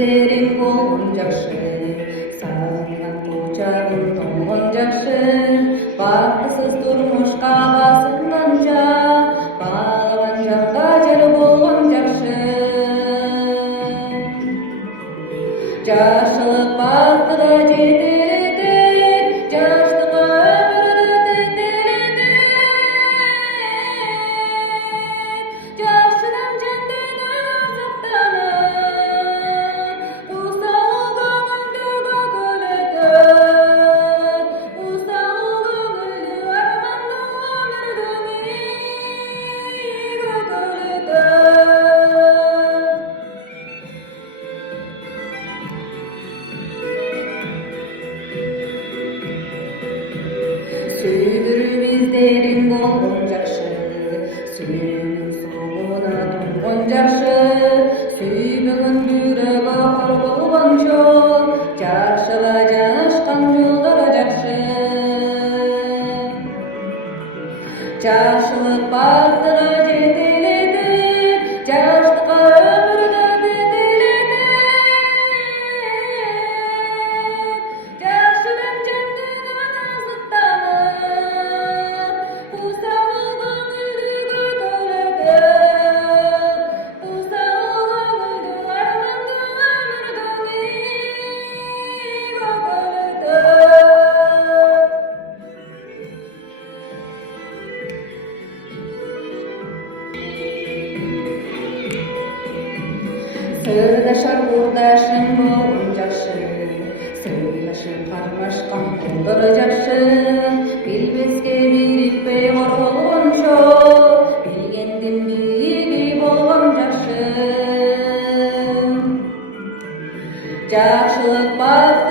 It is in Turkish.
Sözlerim olacakşı, sağlanan kucağın olacakşı. Baktısız durmuşka basınlanca, bağlanca gacır olacakşı. Yaşlılık baktığa yedirdi, yaşlığa ömrü dedirdi. Yaşlıdan cennet azaptanır, usanıldığın gülga gölüdür. Usanıldığın gülü armağanın gölüdür. Süydürümüzlerin olacakşı, suyunun soğuna donacakşı. Süybünün yüreği olgan çok, yaşlıca aşkan yoldaracakşı. Yaşlılık baktığa yetiledi, yaşlığa ömrü bedeledi. Yaşlıdan cennet azaptanır, usanıldığın gülü gölüdür. Usanıldığın gülü armağanın gölüdür. Sırdaşar burdaşın olacakşı, sırdaşın karmaşkan dolduracakşı. Bilbizge bilip beygor olgunço, bilgendin bilgi bolgonjakşı. Yaşlılık bak